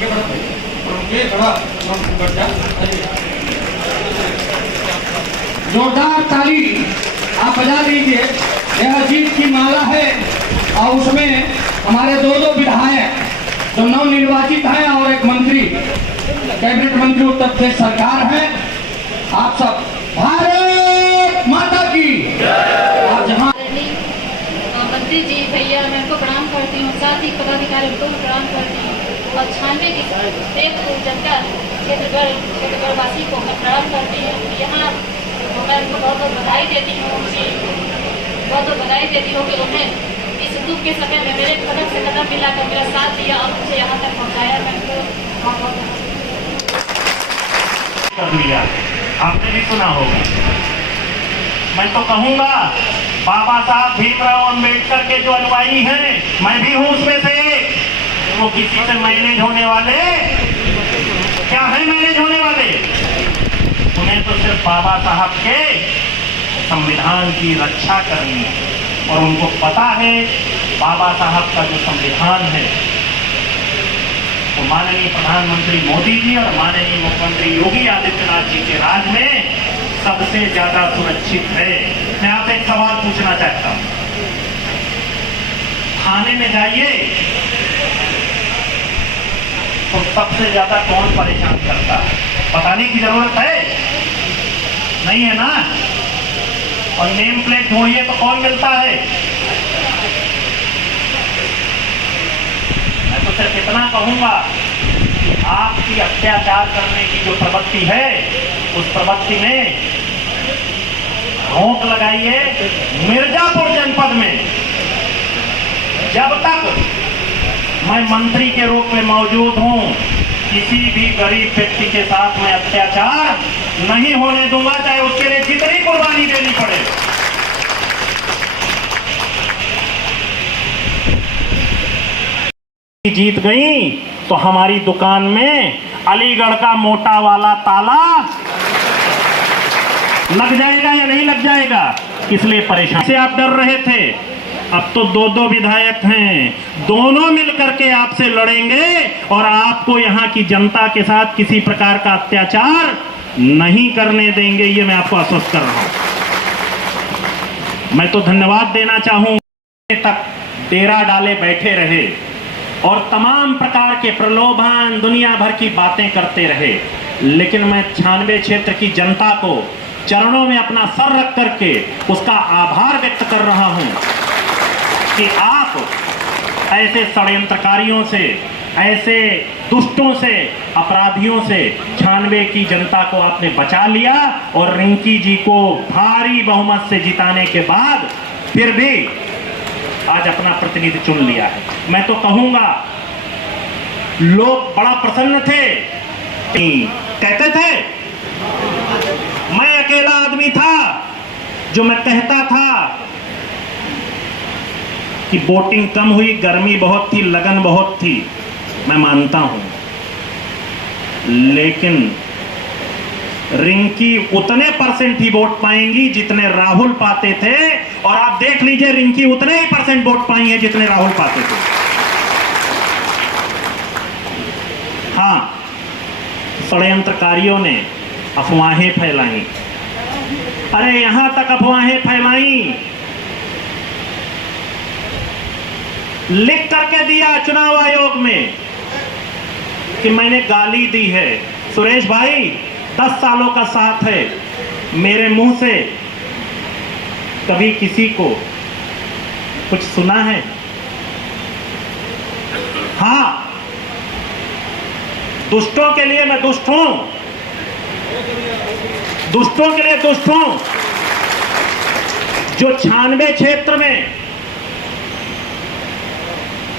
आगे बढ़ते और उनके थोड़ा बढ़ जाए। जोरदार ताली आप बजा दीजिए। यह जीत की माला है और उसमें हमारे दो विधायक जो नवनिर्वाचित हैं और एक मंत्री, कैबिनेट मंत्री उत्तर प्रदेश सरकार है। आप सब भारत माता की। आप जहाँ मंत्री जी भैया मैं उनको प्रणाम करती हूँ, साथ ही पदाधिकारी उनको भी प्रणाम करती हूँ और 96 की जनता क्षेत्रगढ़वासी को मैं प्रणाम करती हूँ। यहाँ मैं उनको बहुत बहुत बधाई देती हूँ, उनकी बहुत बहुत बधाई देती हूँ कि उन्हें इस दुख के समय में मेरे कदम से कदम मिलाकर मेरा साथ दिया और मुझे यहाँ तक पहुँचाया। मैं उनको बहुत कर लिया, आपने भी सुना होगा। मैं तो कहूँगा बाबा साहब भीमराव अंबेडकर के जो अनुयायी हैं, मैं भी हूँ उसमें से एक। वो किसी से मैनेज होने वाले क्या है? मैनेज होने वाले उन्हें तो सिर्फ बाबा साहब के संविधान की रक्षा करनी है और उनको पता है बाबा साहब का जो संविधान है तो माननीय प्रधानमंत्री मोदी जी और माननीय मुख्यमंत्री योगी आदित्यनाथ जी के राज में सबसे ज्यादा सुरक्षित है। मैं आपसे एक सवाल पूछना चाहता हूं, थाने में जाइए तो सबसे ज्यादा कौन परेशान करता है? बताने की जरूरत है? नहीं है ना? और नेम प्लेट ढूंढिए तो कौन मिलता है? मैं तो सिर्फ इतना कहूंगा, आपकी अत्याचार करने की जो प्रवृत्ति है उस प्रवृत्ति में रोक लगाइए। मिर्जापुर जनपद में जब तक मैं मंत्री के रूप में मौजूद हूं, किसी भी गरीब व्यक्ति के साथ मैं अत्याचार नहीं होने दूंगा, चाहे उसके लिए जितनी कुर्बानी देनी पड़े। जीत गई तो हमारी दुकान में अलीगढ़ का मोटा वाला ताला लग जाएगा या नहीं लग जाएगा? इसलिए परेशान से आप डर रहे थे। अब तो दो विधायक हैं, दोनों मिलकर के आपसे लड़ेंगे और आपको यहाँ की जनता के साथ किसी प्रकार का अत्याचार नहीं करने देंगे। ये मैं आपको आश्वस्त कर रहा हूं। मैं तो धन्यवाद देना चाहूंगा तक डेरा डाले बैठे रहे और तमाम प्रकार के प्रलोभन दुनिया भर की बातें करते रहे, लेकिन मैं 96 क्षेत्र की जनता को चरणों में अपना सर रख करके उसका आभार व्यक्त कर रहा हूं कि आप ऐसे षड्यंत्रकारियों से, ऐसे दुष्टों से, अपराधियों से 96 की जनता को आपने बचा लिया और रिंकी जी को भारी बहुमत से जिताने के बाद फिर भी आज अपना प्रतिनिधि चुन लिया है। मैं तो कहूंगा लोग बड़ा प्रसन्न थे, कहते थे मैं अकेला आदमी था जो मैं कहता था कि वोटिंग कम हुई, गर्मी बहुत थी, लगन बहुत थी, मैं मानता हूं, लेकिन रिंकी उतने परसेंट ही वोट पाएंगी जितने राहुल पाते थे और आप देख लीजिए रिंकी उतने ही परसेंट वोट पाई है जितने राहुल पाते थे। हां, षड्यंत्रकारियों ने अफवाहें फैलाई, अरे यहां तक अफवाहें फैलाई, लिख करके दिया चुनाव आयोग में कि मैंने गाली दी है। सुरेश भाई 10 सालों का साथ है, मेरे मुंह से कभी किसी को कुछ सुना है? हां, दुष्टों के लिए मैं दुष्ट हूं, दुष्टों के लिए दुष्ट हूं। जो 96 क्षेत्र में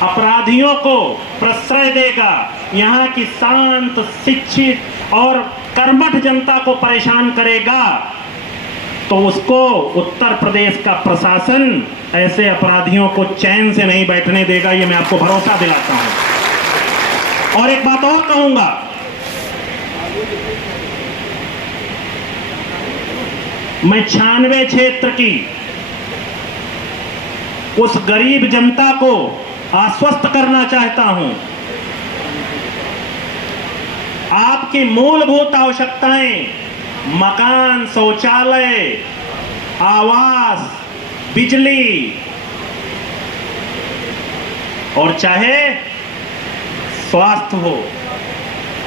अपराधियों को प्रश्रय देगा, यहां की शांत, शिक्षित और कर्मठ जनता को परेशान करेगा, तो उसको उत्तर प्रदेश का प्रशासन ऐसे अपराधियों को चैन से नहीं बैठने देगा। ये मैं आपको भरोसा दिलाता हूं। और एक बात और कहूंगा, मैं 96 क्षेत्र की उस गरीब जनता को आश्वस्त करना चाहता हूं आपकी मूलभूत आवश्यकताएं, मकान, शौचालय, आवास, बिजली और चाहे स्वास्थ्य हो,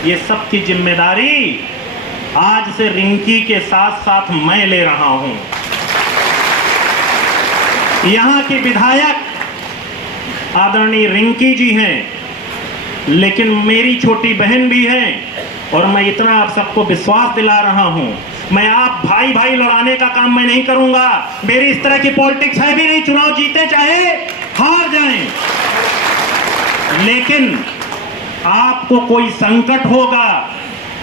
ये सब की जिम्मेदारी आज से रिंकी के साथ साथ मैं ले रहा हूं। यहां की विधायक आदरणीय रिंकी जी हैं, लेकिन मेरी छोटी बहन भी है और मैं इतना आप सबको विश्वास दिला रहा हूं, मैं आप भाई भाई लड़ाने का काम मैं नहीं करूंगा। मेरी इस तरह की पॉलिटिक्स है भी नहीं, चुनाव जीते चाहे हार जाएं, लेकिन आपको कोई संकट होगा,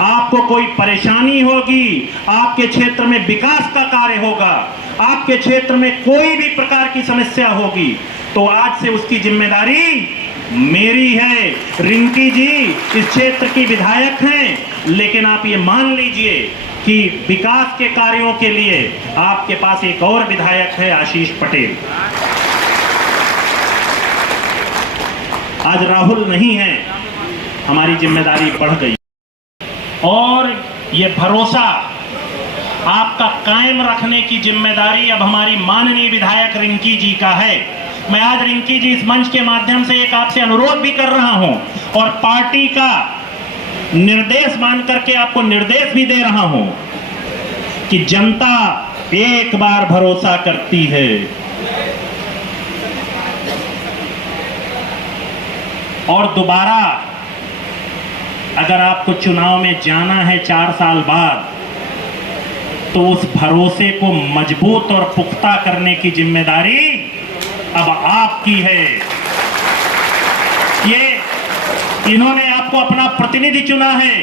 आपको कोई परेशानी होगी, आपके क्षेत्र में विकास का कार्य होगा, आपके क्षेत्र में कोई भी प्रकार की समस्या होगी, तो आज से उसकी जिम्मेदारी मेरी है। रिंकी जी इस क्षेत्र की विधायक हैं, लेकिन आप ये मान लीजिए कि विकास के कार्यों के लिए आपके पास एक और विधायक है, आशीष पटेल। आज राहुल नहीं है, हमारी जिम्मेदारी बढ़ गई और ये भरोसा आपका कायम रखने की जिम्मेदारी अब हमारी माननीय विधायक रिंकी जी का है। मैं आज रिंकी जी इस मंच के माध्यम से एक आपसे अनुरोध भी कर रहा हूं और पार्टी का निर्देश मान करके आपको निर्देश भी दे रहा हूं कि जनता एक बार भरोसा करती है और दोबारा अगर आपको चुनाव में जाना है 4 साल बाद, तो उस भरोसे को मजबूत और पुख्ता करने की जिम्मेदारी अब आपकी है। ये इन्होंने आपको अपना प्रतिनिधि चुना है,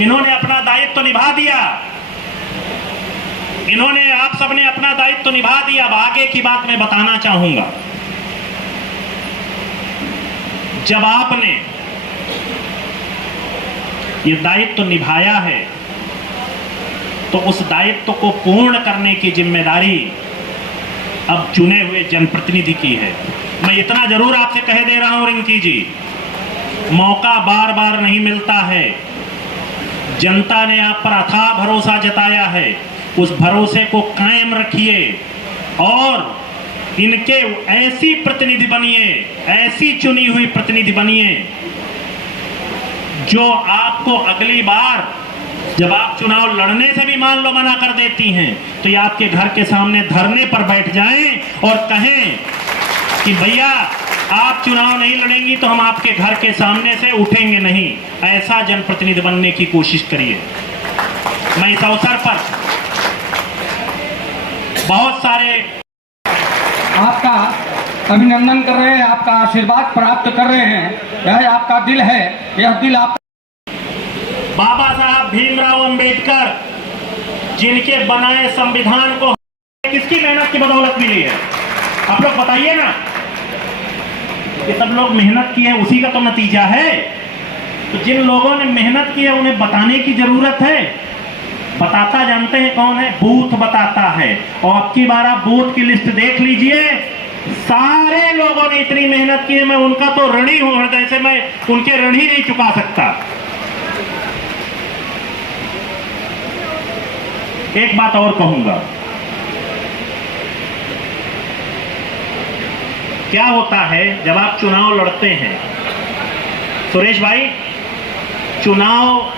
इन्होंने अपना दायित्व निभा दिया, इन्होंने आप सबने अपना दायित्व निभा दिया। अब आगे की बात मैं बताना चाहूंगा। जब आपने ये दायित्व निभाया है तो उस दायित्व को पूर्ण करने की जिम्मेदारी अब चुने हुए जनप्रतिनिधि की है। मैं इतना जरूर आपसे कह दे रहा हूं रिंकी जी, मौका बार बार नहीं मिलता है। जनता ने आप पर अथाह भरोसा जताया है, उस भरोसे को कायम रखिए और इनके ऐसी प्रतिनिधि बनिए, ऐसी चुनी हुई प्रतिनिधि बनिए जो आपको अगली बार जब आप चुनाव लड़ने से भी मान लो मना कर देती हैं, तो ये आपके घर के सामने धरने पर बैठ जाएं और कहें कि भैया आप चुनाव नहीं लड़ेंगी तो हम आपके घर के सामने से उठेंगे नहीं। ऐसा जनप्रतिनिधि बनने की कोशिश करिए। मैं इस अवसर पर बहुत सारे आपका अभिनंदन कर रहे हैं, आपका आशीर्वाद प्राप्त कर रहे हैं। यह आपका दिल है, यह दिल आप बाबा साहब भीमराव अंबेडकर जिनके बनाए संविधान को किसकी मेहनत की बदौलत मिली है? आप लोग बताइए ना। ये सब लोग मेहनत की है, उसी का तो नतीजा है। तो जिन लोगों ने मेहनत की है उन्हें बताने की जरूरत है। बताता जानते हैं कौन है? बूथ बताता है। और अब की बार आप बूथ की लिस्ट देख लीजिए, सारे लोगों ने इतनी मेहनत की है, मैं उनका तो ऋणी हूं, हृदय से मैं उनके ऋण ही नहीं चुका सकता। एक बात और कहूंगा, क्या होता है जब आप चुनाव लड़ते हैं सुरेश भाई, चुनाव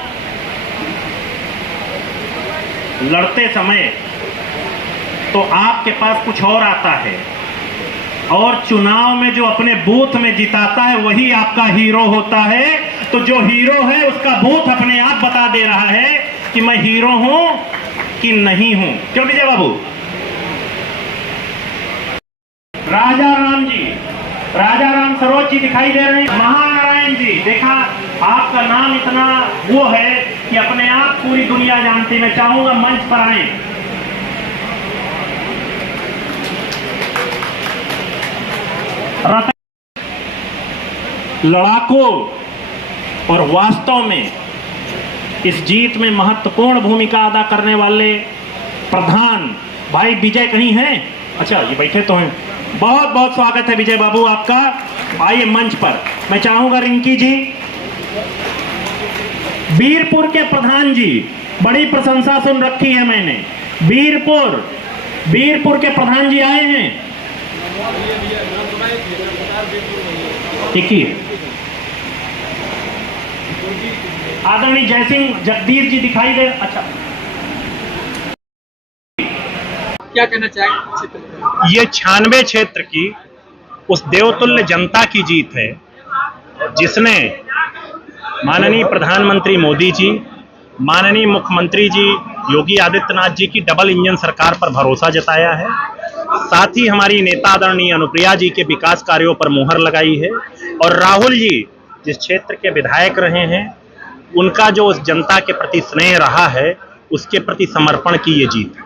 लड़ते समय तो आपके पास कुछ और आता है और चुनाव में जो अपने बूथ में जिताता है वही आपका हीरो होता है। तो जो हीरो है उसका बूथ अपने आप बता दे रहा है कि मैं हीरो हूं कि नहीं हूं। क्यों विजय बाबू? राजा राम जी, राजा राम सरोज जी दिखाई दे रहे हैं। महानारायण जी, देखा आपका नाम इतना वो है कि अपने आप पूरी दुनिया जानती। मैं चाहूंगा मंच पर आए। लड़ाकू और वास्तव में इस जीत में महत्वपूर्ण भूमिका अदा करने वाले प्रधान भाई विजय कहीं हैं? अच्छा, ये बैठे तो हैं। बहुत बहुत स्वागत है विजय बाबू आपका। आइए मंच पर। मैं चाहूंगा रिंकी जी, बीरपुर के प्रधान जी, बड़ी प्रशंसा सुन रखी है मैंने। बीरपुर के प्रधान जी आए हैं। देखिए, आदरणीय जयसिंह जगदीश जी दिखाई दे। अच्छा, क्या कहना चाहेंगे? ये 96 क्षेत्र की उस देवतुल्य जनता की जीत है जिसने माननीय प्रधानमंत्री मोदी जी, माननीय मुख्यमंत्री जी योगी आदित्यनाथ जी की डबल इंजन सरकार पर भरोसा जताया है। साथ ही हमारी नेता आदरणीय अनुप्रिया जी के विकास कार्यों पर मुहर लगाई है। और राहुल जी जिस क्षेत्र के विधायक रहे हैं, उनका जो उस जनता के प्रति स्नेह रहा है, उसके प्रति समर्पण की ये जीत है।